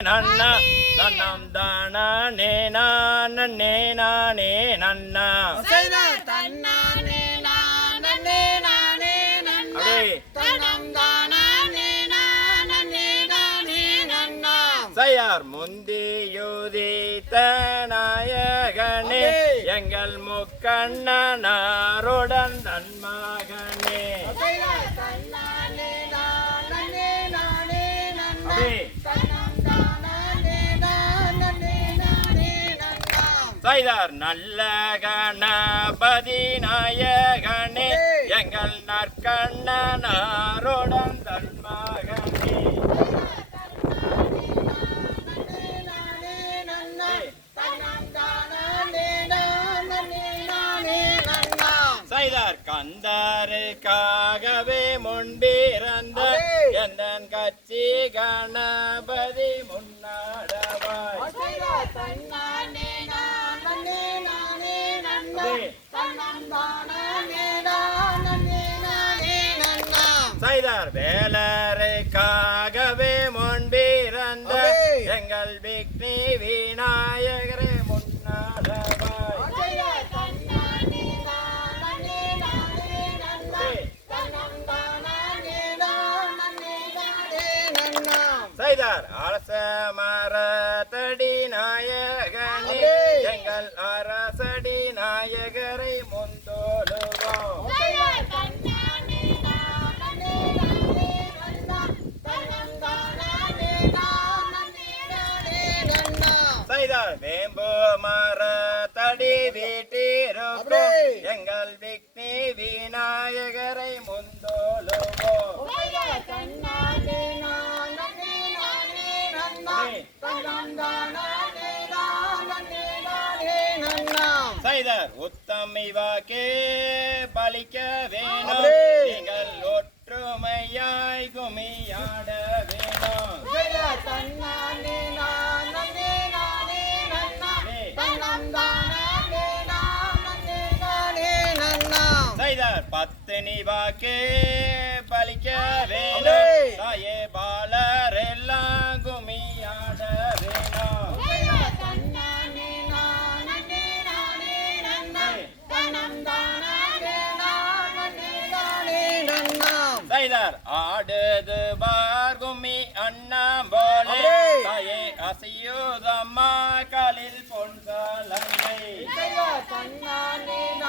நன்னா நன்னம் தானே நானே நானே நன்னா. செய்யார் முந்தியுதித்த நாயகனே எங்கள் முக்கண்ணனாருடன் நன்மகனே. செய்தார் செய்தார் நல்ல கணபதி நாயகனே எங்கள் நற்கண்ணனாருடன் தன்மகனே. செய்தார் கந்தருக்காகவே முன்பிறந்த எந்த கட்சி கணபதி செய்தார் வேலருக்காகவே முன்பிறந்த எங்கள் விக்னி விநாயகரே முன்னாடவாய் செய்தார் தன்னானே நானே நானே வேம்பு மரத்தடி வீட்டிருக்கும். எங்கள் விக்னி விநாயகரை முந்தோலுவோம் செய்தார் உத்தமிவாக்கே பலிக்க வேணும். நீங்கள் ஒற்றுமையாய் குமியாட வேணும். செய்தார் தன்னானே நானே செய்தார் ஆடுது பார் கும்மி அண்ணா போலே தாயே அசையுதம்மா காலில் பொன் காலங்கை செய்தார் தன்னானே